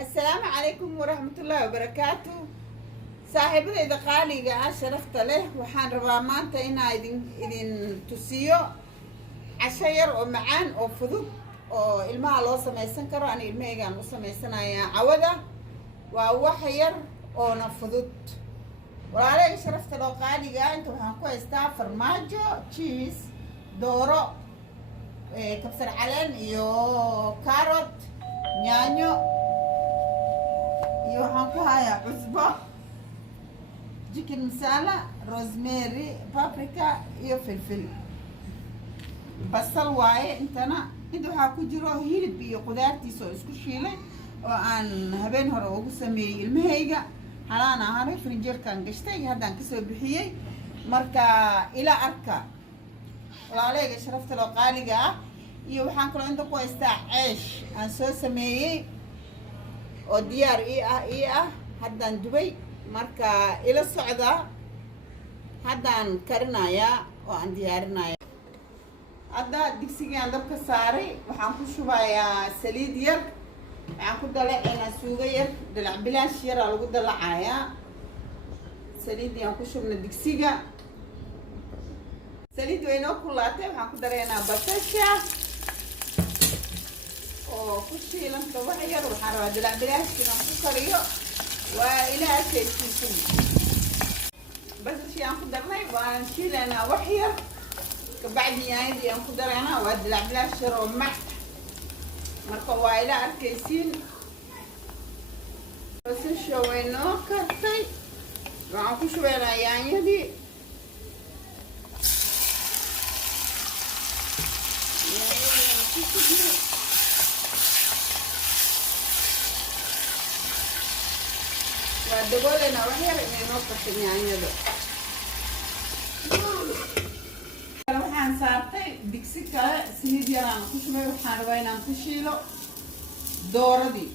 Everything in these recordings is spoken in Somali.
السلام عليكم ورحمة الله وبركاته. صاحبتي قالي شرفت له وحان ربا مانتا إنا إذن تسيو عشاير ومعان وفضوب ilmaha loo samaysan karo ani ilmahaygaan u samaysanayaa cawada waa wax yar oona fudud. walaalay sharafta loo qaaliga inta waxaan ku haystaa farmaajo, cheese, dooro, kabsar caleen iyo carrot, yaanyo iyo waxaan ku hayaa cusbo, chicken masala, rosemary, paprika iyo filfil. basal waaye intana inta waxaa ku jiro hilib iyo qudaartiisa oo isku shiilay oo aan habeen hore ugu sameeyay ilmahayga. halaan ahaan frinjeerkan gashtay haddaan kasoo bixiyey marka ila arka walaalayga sharafta loo qaaliga ah. iyo waxaan kaloo inta ku haystaa ceesh aan soo sameeyey oo diyaar ii ah haddaan dubay marka ila socda haddaan karinayaa oo aan diyaarinaya. hadda digsigaan dabka saaray waxaan ku shubayaa saliid yar, waxaan ku dalacaynaa suugo yar, dalac bilaash yaraa lagu dalacayaa. saliiddii aan ku shubna digsiga, saliid way noo kulaatay. waxaan ku daraynaa basasha oo ku shiilanta wax yar. waxaan rabaa dalac bilaashkii aan ku kariyo waa ilaa arkaysiisin. basashii aan ku darnay waan shiilaynaa wax yar kabacdi yaanyadii aan ku daraynaa waa dalac bilaash yar oo mac marka waa ila arkaysiin. basasha way noo kartay, waxaan ku shubaynaa yaanyadii. yaanyadii aan ku shubnay waa daboolaynaa wax yar inay noo kartay yaanyada. waxaan saartay digsi kale, saliid yaraan ku shubay. waxaan rabaa inaan ku shiilo dooradii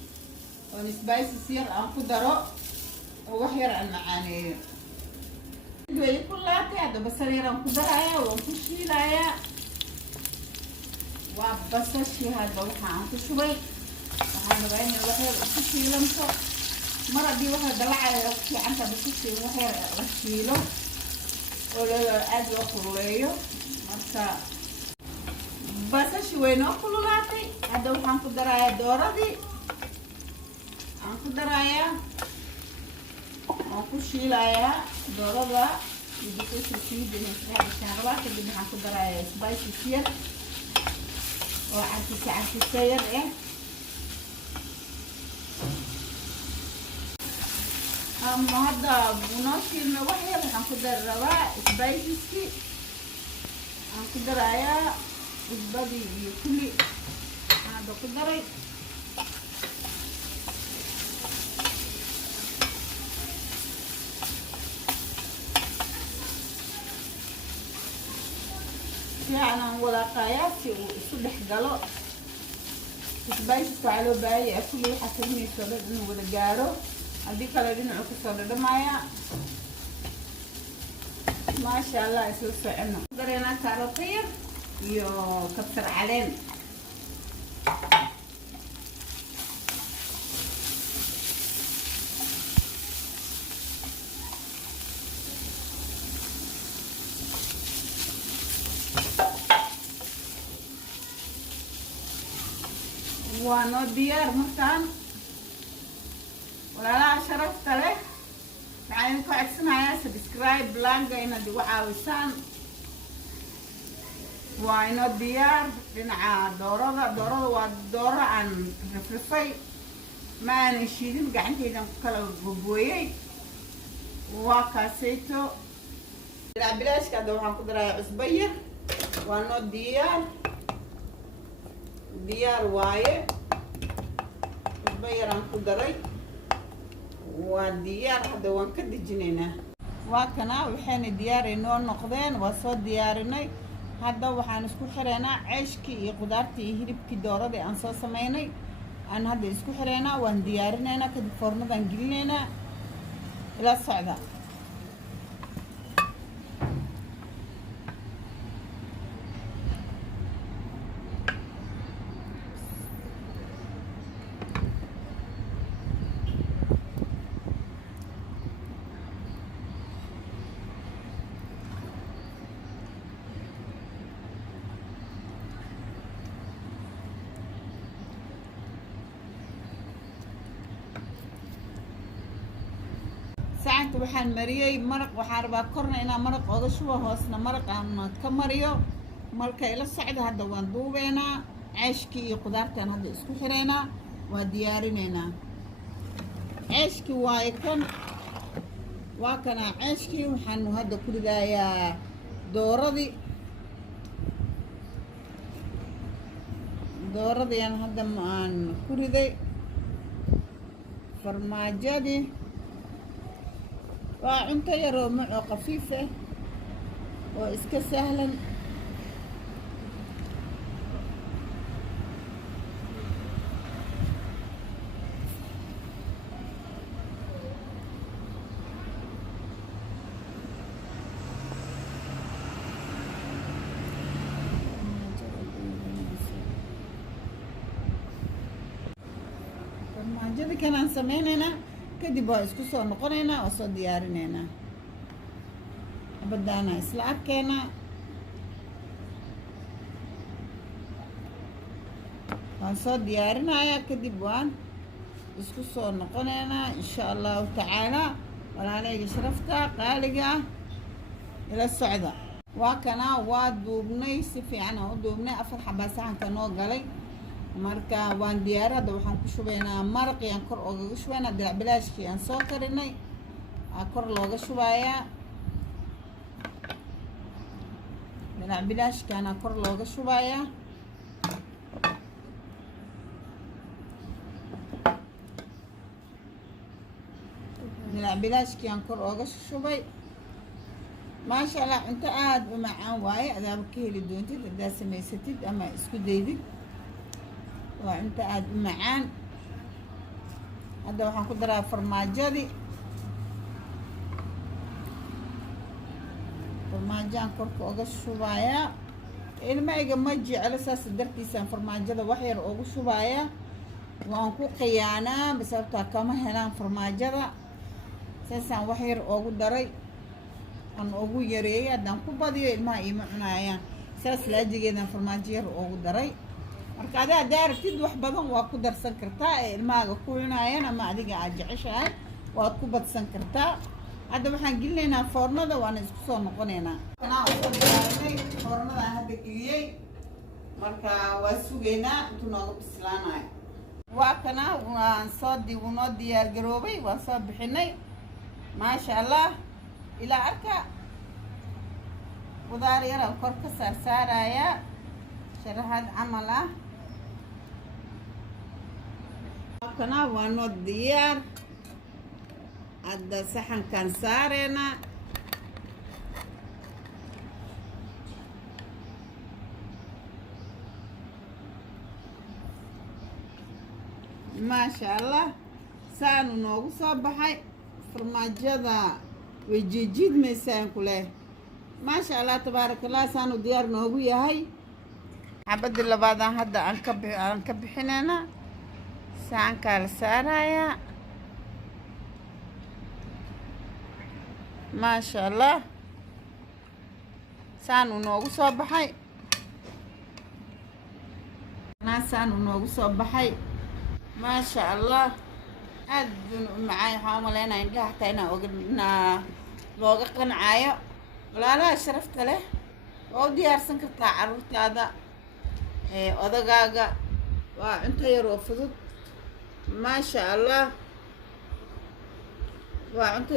oo spices yar aan ku daro oo wax yar aan macaaneeyo. way ku laatay hadda basal yaraan ku darayaa waan ku shiilayaa. waa basashii hadda waxaan ku shubay. waxaan rabaa inay wax yar isku shiilanto. mar haddii waxa dalacayo fiicanta basashii wax yar la shiilo oo aad loo kululeeyo. marka basashi way noo kululaatay. hadda waxaan ku darayaa dooradii aan ku darayaa waan ku shiilayaa doorada idinkusiidinshaarabaa. kadib waxaan ku darayaa spices yar oo carfisa yar ama hadda noo shiilna wax yar. waxaan ku dari rabaa spiceski aan ku darayaa cusbadii iyo kulli hadda ku daray. fiican aan walaaqayaa si uu isu dhex galo. spiceska waxaa loo baahan yahay kulli waxaa karinayso dhan inuu wada gaaro, haddii kale dhinacu kasoo dhadhamaya. maasha allah isla socono. dareynaa kaarooto yar iyo kabsar caleen. waa noo diyaar markaan. walaalaha sharafta leh waxaan idinku codsanayaa subscribe langa inaad igu caawisaan. waa inoo diyaar. dhinaca doorada waa dooro aan rifrifay, ma aanan shiidin, gacantaydan ku kala gogooyey. waa kaasayto dalac bilaashka. hadda waxaan ku darayaa cusbo yar. waa noo diyaar waaye. cusbo yaraan ku daray waa diyaar. hadda waan ka dejinaynaa. waa kana waxayna diyaaray noo noqdeen. waa soo diyaarinay. hadda waxaan isku xireynaa ceeshkii iyo qudaartii iyo hilibkii dooradii aan soo sameynay aan hadda isku xireynaa. waan diyaarinaynaa kadib foornadaan gelinaynaa. ila socda. saxanka waxaan mariyey maraq. waxaan rabaa korna inaan maraq ooga shubo, hoosna maraq aan ka mariyo. markay la socdo hadda waan duubeynaa. ceeshkii iyo qudaartaan hadda isku xireynaa, waa diyaarinaynaa. ceeshkii waaye kan, waa kanaa ceeshkii. waxaanu hadda ku ridayaa dooradiyaan hadda aan ku riday. farmaajadii waa cunto yaroo macoo khafiif ah oo iska sahlan. farmaajada kanaan sameynaynaa, kadib waa isku soo noqonaynaa oo soo diyaarinaynaa. abadaana isla arkeynaa. waan soo diyaarinayaa, kadib waan isku soo noqonaynaa insha allahu tacaalaa. walaaleyga sharafta qaaliga ah ila socda. waa kanaa, waa duubnay, si fiican aan u duubnay. 4 xabaa saxanka noo galay. marka waan diyaar. hadda waxaan ku shubaynaa maraqii aan kor oogaga shubaynaa. dirac bilaashkii aan soo karinay aa kor looga shubayaa. dirac bilaashkaana kor looga shubayaa. dirac bilaashkii aan kor ooga shubay. maasha allah, cunto aada u macaan waaye. adaaba ka heli doontid haddaad samaysatid ama isku daydid. waa cunto aada u macaan. hadda waxaan ku daraa farmaajadii. farmaajaan korka oga shubayaa. ilmahayga ma jeclo, saas dartiisaan farmaajada wax yar oogu shubayaa. waan ku khiyaanaa sababtaa kama helaan farmaajada. saasaan wax yar oogu daray, aan ugu yareeyay. haddaan ku badiyo ilmaha iima cunaayaan, saas laajigeedaan farmaajo yar oogu daray. marka adaa daaratid wax badan waa ku darsan kartaa ee ilmahaaga ku cunaayaan, ama adiga aad jeceshahay waad ku badsan kartaa. hadda waxaan gelinaynaa foornada, waana isku soo noqonaynaa. kanaa usoo diyaarinay, foornadaan hadda geliyey. marka waa sugaynaa intuu nooga bislaanayo. waa kanaa, wuu noo diyaar garoobay. waan soo bixinay. maasha allah, ilaa arka qudaar yaraan kor ka saarsaarayaa, sharaxaad camal ah. kana waa noo diyaar. hadda saxankaan saareynaa. maasha allah, saanu noogu soo baxay. farmaajada way jiidjiidmaysaan ku leh. maasha allah, tabaarakallah, saanu diyaar noogu yahay. xabadii labaadaan hadda aan ka bixinayna. saxankaa la saarayaa. maasha allah, saanu noogu soo baxay. saanu noogu soo baxay. maasha allah, aad buu u macaan. waxaan u malaynaya indhaha xataa inaa looga qancaayo. walaalaha sharafta leh, waa u diyaarsan kartaa carruurtaada, odagaaga. waa cunto yar oo fudud. maasha allah, waa cunto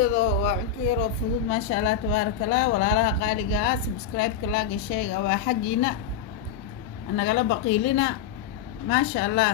yar oo fudud. maasha allah, tabaarakallah. walaalaha qaaliga ah, subscribe-ka laaga sheega waa xaggiina, nagala baqiilina. maasha allah.